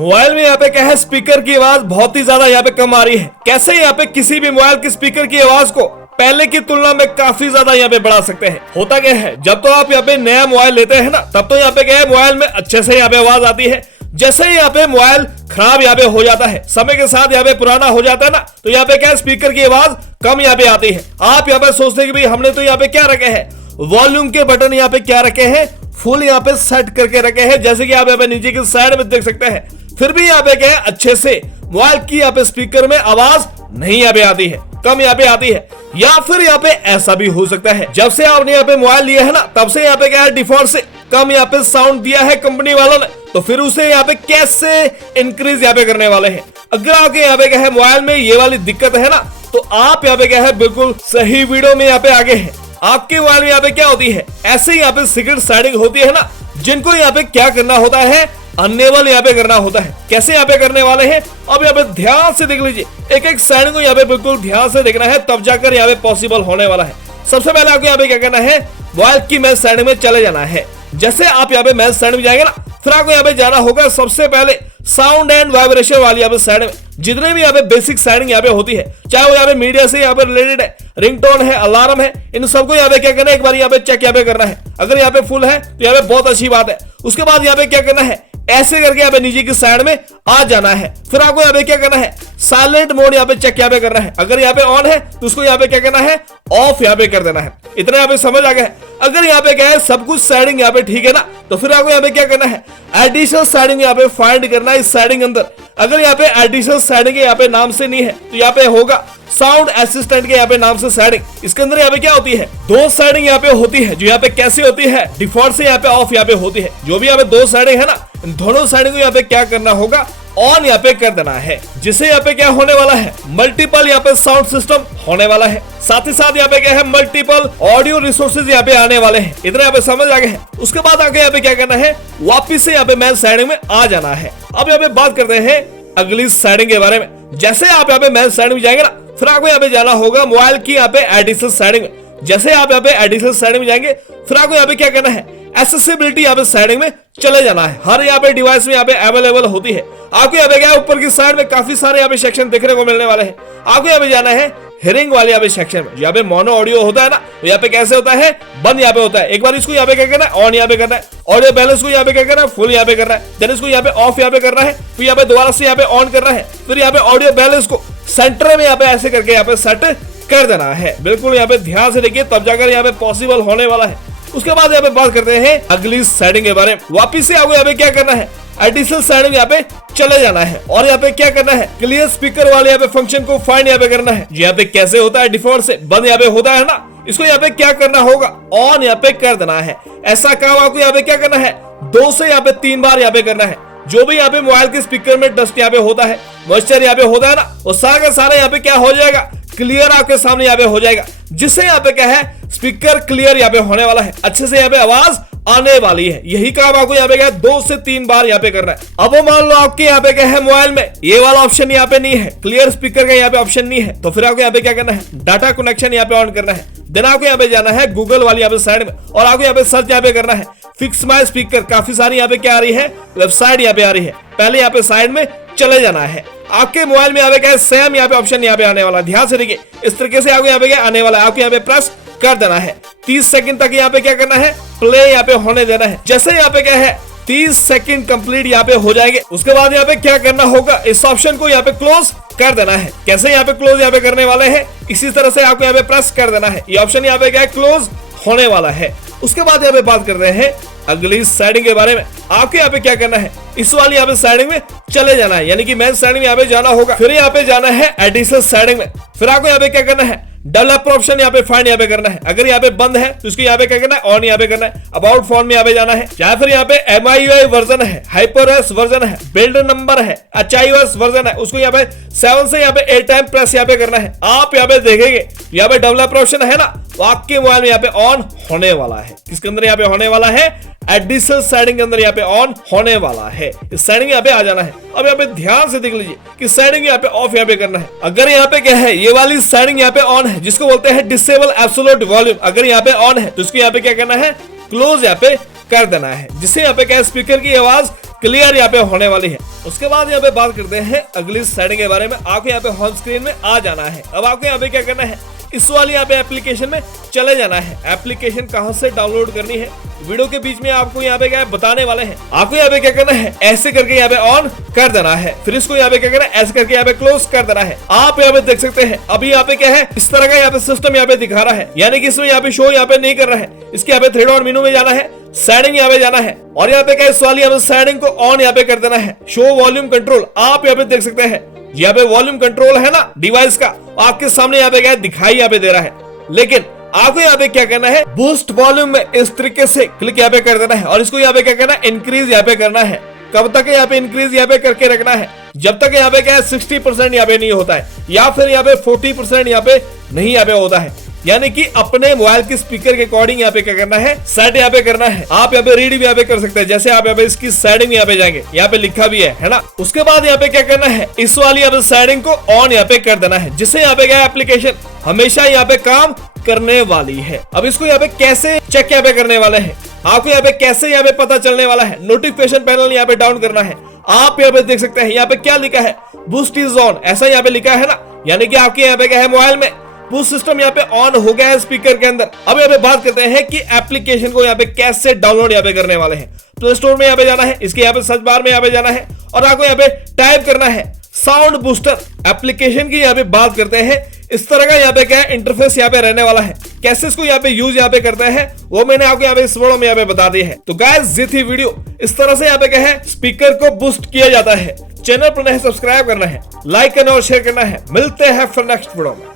Mobile में यहाँ पे क्या है, स्पीकर की आवाज बहुत ही ज्यादा यहाँ पे कम आ रही है। कैसे यहाँ पे किसी भी मोबाइल के स्पीकर की आवाज को पहले की तुलना में काफी ज्यादा यहाँ पे बढ़ा सकते हैं। होता क्या है, जब तो आप यहाँ पे नया मोबाइल लेते हैं ना, तब तो यहाँ पे क्या है, मोबाइल में अच्छे से यहाँ पे आवाज आती है। जैसे ही यहाँ पे मोबाइल खराब यहाँ पे हो जाता है, समय के साथ यहाँ पे पुराना हो जाता है ना, तो यहाँ पे क्या है, स्पीकर की आवाज कम यहाँ पे आती है। आप यहाँ पे सोचते हैं कि भाई हमने तो यहाँ पे क्या रखे हैं, वॉल्यूम के बटन यहाँ पे क्या रखे हैं, फुल यहाँ पे सेट करके रखे हैं, जैसे कि आप यहाँ पे नीचे की साइड में देख सकते हैं। फिर भी यहाँ पे क्या है, अच्छे से मोबाइल की यहाँ पे स्पीकर में आवाज नहीं यहाँ पे आती है, कम यहाँ पे आती है। या फिर यहाँ पे ऐसा भी हो सकता है, जब से आपने यहाँ पे मोबाइल लिया है ना, तब से यहाँ पे क्या है, डिफॉल्ट से कम यहाँ पे साउंड दिया है कंपनी वालों ने, तो फिर उसे यहाँ पे कैसे इंक्रीज यहाँ पे करने वाले हैं। अगर आपके यहाँ पे क्या है, मोबाइल में ये वाली दिक्कत है ना, तो आप यहाँ पे क्या है, बिल्कुल सही वीडियो में यहाँ पे आगे है। आपके मोबाइल में यहाँ पे क्या होती है, ऐसे यहाँ पे सीक्रेट सेटिंग होती है ना, जिनको यहाँ पे क्या करना होता है, अनेबल यहाँ पे करना होता है। कैसे यहाँ पे करने वाले हैं, अब यहाँ पे ध्यान से देख लीजिए, एक एक सेटिंग को यहाँ पे बिल्कुल ध्यान से देखना है, तब जाकर यहाँ पे पॉसिबल होने वाला है। सबसे पहले आपको यहाँ पे क्या करना है, मोबाइल की मैच सेटिंग में चले जाना है। जैसे आप यहाँ पे मैच सेटिंग में जाएंगे ना, फिर आपको यहाँ पे जाना होगा सबसे पहले साउंड एंड वाइब्रेशन वाली यहाँ पे सेटिंग में। जितने भी यहाँ पे बेसिक सेटिंग यहाँ पे होती है, चाहे वो यहाँ पे मीडिया से यहाँ पे रिलेटेड है, रिंगटोन है, अलार्म है, इन सबको यहाँ पे क्या करना है, एक बार यहाँ पे चेक यहाँ पे करना है। अगर यहाँ पे फुल है तो यहाँ पे बहुत अच्छी बात है। उसके बाद यहाँ पे क्या करना है, ऐसे करके यहाँ पे नीचे की साइड में आ जाना है। फिर आपको यहाँ पे क्या करना है, साइलेंट मोड यहाँ पे चेक यहाँ पे करना है। अगर यहाँ पे ऑन है तो उसको यहाँ पे क्या करना है, ऑफ यहाँ पे कर देना है। इतना यहाँ पे समझ आ गया है। अगर यहाँ पे क्या है, सब कुछ सेटिंग यहाँ पे ठीक है ना, तो फिर आपको यहाँ पे क्या करना है, एडिशनल सेटिंग यहाँ पे फाइंड करना है इस सेटिंग अंदर। अगर यहाँ पे एडिशनल सेटिंग यहाँ पे नाम से नहीं है, तो यहाँ पे होगा साउंड असिस्टेंट के यहाँ पे नाम से सेटिंग। इसके अंदर यहाँ पे क्या होती है, दो सेटिंग यहाँ पे होती है, जो यहाँ पे कैसे होती है, डिफॉल्ट से यहाँ पे ऑफ यहाँ पे होती है। जो भी यहाँ पे दो सेटिंग है ना, इन दोनों सेटिंग को यहाँ पे क्या करना होगा, ऑन यहाँ पे कर देना है, जिससे यहाँ पे क्या होने वाला है, मल्टीपल यहाँ पे साउंड सिस्टम होने वाला है। साथ ही साथ यहाँ पे क्या है, मल्टीपल ऑडियो रिसोर्सेज यहाँ पे आने वाले हैं। इतना यहाँ पे समझ आ गए हैं। उसके बाद आगे यहाँ पे क्या करना है, वापिस से यहाँ पे मैच सेटिंग में आ जाना है। अब यहाँ पे बात करते हैं अगली सेटिंग के बारे में। जैसे आप यहाँ पे मैच सेटिंग में जाएंगे ना, फिर आपको यहाँ पे जाना होगा मोबाइल की यहाँ पे एडिशनल सेटिंग में। जैसे आप यहाँ पे एडिशनल सेटिंग में जाएंगे, फिर आपको यहाँ पे क्या करना है, एक्सेसिबिलिटी यहाँ पे सेटिंग में चले जाना है। हर यहाँ पे डिवाइस में यहाँ पे अवेलेबल होती है। आपको यहाँ पे क्या, ऊपर की साइड में काफी सारे यहाँ पे सेक्शन देखने को मिलने वाले हैं। आपको यहाँ पे जाना है हियरिंग वाले यहाँ पे सेक्शन में। यहाँ पे मोनो ऑडियो होता है ना, तो यहाँ पे कैसे होता है, बंद यहाँ पे होता है। एक बार इसको यहाँ पे क्या करना है, ऑन यहाँ पे करना है। ऑडियो बैलेंस को यहाँ पे क्या करना है, फुल यहाँ पे करना है। देन इसको यहाँ पे ऑफ यहाँ पे करना है, फिर यहाँ पे दोबारा से यहाँ पे ऑन करना है। फिर यहाँ पे ऑडियो बैलेंस को सेंटर में यहाँ पे ऐसे करके यहाँ पे सेट कर देना है। बिल्कुल यहाँ पे ध्यान से देखिए, तब जाकर यहाँ पे पॉसिबल होने वाला है। उसके बाद यहाँ पे बात करते हैं अगली सेटिंग के बारे में। वापिस से आपको यहाँ पे क्या करना है, एडिशनल सेटिंग यहाँ पे चले जाना है और यहाँ पे क्या करना है, क्लियर स्पीकर वाले यहाँ पे फंक्शन को फाइंड यहाँ पे करना है। यहाँ पे कैसे होता है, डिफॉल्ट से बंद यहाँ पे होता है ना, इसको यहाँ पे क्या करना होगा, ऑन यहाँ पे कर देना है। ऐसा काम आपको यहाँ पे क्या करना है, 2 से यहाँ पे 3 बार यहाँ पे करना है। जो भी यहाँ पे मोबाइल के स्पीकर में डस्ट यहाँ पे होता है, मॉइस्चर यहाँ पे होता है ना, वो सारा का सारा यहाँ पे क्या हो जाएगा, क्लियर आपके सामने यहाँ पे हो जाएगा। जिससे यहाँ पे क्या है, स्पीकर क्लियर यहाँ पे होने वाला है, अच्छे से यहाँ पे आवाज आने वाली है। यही काम आपको यहाँ पे क्या है, 2 से 3 बार यहाँ पे करना है। अब वो मान लो आपके यहाँ पे क्या है, मोबाइल में ये वाला ऑप्शन यहाँ पे नहीं है, क्लियर स्पीकर का यहाँ पे ऑप्शन नहीं है, तो फिर आपको यहाँ पे क्या करना है, डाटा कनेक्शन यहाँ पे ऑन करना है। देन आपको यहाँ पे जाना है गूगल वाली यहाँ पे साइड में और आपको यहाँ पे सर्च यहाँ पे करना है फिक्स माई स्पीकर। काफी सारी यहाँ पे क्या आ रही है, वेबसाइट यहाँ पे आ रही है। पहले यहाँ पे साइड में चले जाना है। आपके मोबाइल में यहाँ पे क्या है, सेम यहाँ पे ऑप्शन यहाँ पे आने वाला है। ध्यान से देखिए, इस तरीके से आपको यहाँ पे क्या आने वाला है। आपको यहाँ पे प्रेस कर देना है। 30 सेकंड तक यहाँ पे क्या करना है, प्ले यहाँ पे होने देना है। जैसे यहाँ पे क्या है, 30 सेकंड कंप्लीट यहाँ पे हो जाएंगे, उसके बाद यहाँ पे क्या करना होगा, इस ऑप्शन को यहाँ पे क्लोज कर देना है। कैसे यहाँ पे क्लोज यहाँ पे करने वाले हैं, इसी तरह से आपको यहाँ पे प्रेस कर देना है। ये ऑप्शन यहाँ पे क्या है, क्लोज होने वाला है। उसके बाद यहाँ पे बात कर रहे हैं अगली सेटिंग के बारे में। आपको यहाँ पे क्या करना है, इस वाली यहाँ पे सेटिंग में चले जाना है, यानी कि मेन सेटिंग में यहाँ पे जाना होगा। फिर यहाँ पे जाना है एडिशनल सेटिंग में। फिर आपको यहाँ पे क्या करना है, डेवलपर ऑप्शन यहाँ पे फाइंड यहाँ पे करना है। अगर यहाँ पे बंद है तो इसको यहाँ पे क्या करना है, ऑन यहाँ पे करना है। अबाउट फोन में यहाँ पे जाना है, या फिर यहाँ पे MIUI वर्जन है, HyperOS वर्जन है, बिल्ड नंबर है, HiOS वर्जन है, उसको यहाँ पे 7 से यहाँ पे 8 टाइम प्रेस यहाँ पे करना है। आप यहाँ पे देखेंगे यहाँ पे डेवलपर ऑप्शन है ना, तो आपके मोबाइल में यहाँ पे ऑन होने वाला है। किसके अंदर यहाँ पे होने वाला है, एडिशनल सेटिंग के अंदर यहाँ पे ऑन होने वाला है। इस सेटिंग यहाँ पे आ जाना है। अब यहाँ पे ध्यान से देख लीजिए कि सेटिंग यहाँ पे ऑफ यहाँ पे करना है। अगर यहाँ पे क्या है, ये वाली सेटिंग यहाँ पे ऑन है, जिसको बोलते हैं डिसेबल एब्सोल्यूट वॉल्यूम। अगर यहाँ पे ऑन है तो इसको यहाँ पे क्या करना है, क्लोज यहाँ पे कर देना है, जिससे यहाँ पे क्या स्पीकर की आवाज क्लियर यहाँ पे होने वाली है। उसके बाद यहाँ पे बात करते हैं अगली सेटिंग के बारे में। आपको यहाँ पे होम स्क्रीन में आ जाना है। अब आपको यहाँ पे क्या करना है, इस वाली यहाँ पे एप्लीकेशन में चले जाना है। एप्लीकेशन कहाँ से डाउनलोड करनी है वीडियो के बीच में आपको यहाँ पे क्या बताने वाले हैं। आपको यहाँ पे क्या करना है, ऐसे करके यहाँ पे ऑन कर देना है, फिर इसको यहाँ पे क्या करना है, ऐसे करके यहाँ पे क्लोज कर देना है। आप यहाँ पे देख सकते हैं अभी यहाँ पे क्या है, इस तरह का यहाँ पे सिस्टम यहाँ पे दिखा रहा है, यानी कि इसमें यहाँ पे शो यहाँ पे नहीं कर रहा है। इसके यहाँ पे थ्री डॉट मेनू में जाना है, सेटिंग यहाँ पे जाना है और यहाँ पे क्या इस वाली यहाँ पे सेटिंग को ऑन यहाँ पे कर देना है। शो वॉल्यूम कंट्रोल आप यहाँ पे देख सकते हैं, यहाँ पे वॉल्यूम कंट्रोल है ना डिवाइस का, आपके सामने यहाँ पे क्या दिखाई यहाँ पे दे रहा है। लेकिन आपको यहाँ पे क्या करना है, बूस्ट वॉल्यूम में इस तरीके से क्लिक यहाँ पे कर देना है और इसको यहाँ पे क्या करना है, इंक्रीज यहाँ पे करना है। कब तक यहाँ पे इंक्रीज यहाँ पे करके रखना है, जब तक यहाँ पे क्या है 60% यहाँ पे नहीं होता है या फिर यहाँ पे 40% यहाँ पे नहीं यहाँ पे होता है। यानी कि अपने मोबाइल के स्पीकर के अकॉर्डिंग यहाँ पे क्या करना है, सेट यहाँ पे करना है। आप यहाँ पे रीड भी यहाँ पे कर सकते हैं, जैसे आप यहाँ पे इसकी सेटिंग यहाँ पे जाएंगे, यहाँ पे लिखा भी है ना। उसके बाद यहाँ पे क्या करना है, इस वाली यहाँ पे सेटिंग को ऑन यहाँ पे कर देना है, जिससे यहाँ पे क्या एप्लीकेशन हमेशा यहाँ पे काम करने वाली है। अब इसको यहाँ पे कैसे चेक यहाँ पे करने वाले हैं, आपको यहाँ पे कैसे यहाँ पे पता चलने वाला है, नोटिफिकेशन पैनल यहाँ पे डाउन करना है। आप यहाँ पे देख सकते हैं यहाँ पे क्या लिखा है, बूस्ट इज ऑन, ऐसा यहाँ पे लिखा है ना, यानी कि आपके यहाँ पे क्या है, मोबाइल में बूस्ट सिस्टम यहाँ पे ऑन हो गया है स्पीकर के अंदर। अब यहाँ पे बात करते हैं कि एप्लीकेशन को यहाँ पे कैसे डाउनलोड यहाँ पे करने वाले हैं। प्ले स्टोर में यहाँ पे जाना है, इसके यहाँ पे सर्च बार में यहाँ पे जाना है और आपको यहाँ पे टाइप करना है साउंड बूस्टर। एप्लीकेशन की यहाँ पे बात करते हैं, इस तरह का यहाँ पे क्या है इंटरफेस यहाँ पे रहने वाला है। कैसे इसको यहाँ पे यूज यहाँ पे करते हैं वो मैंने आपको यहाँ पे इस वीडियो में यहाँ पे बता दिया है। तो गाइस ये थी वीडियो, इस तरह से यहाँ पे क्या है स्पीकर को बूस्ट किया जाता है। चैनल पर नहीं सब्सक्राइब करना है, लाइक करना और शेयर करना है। मिलते हैं फिर नेक्स्ट वीडियो में।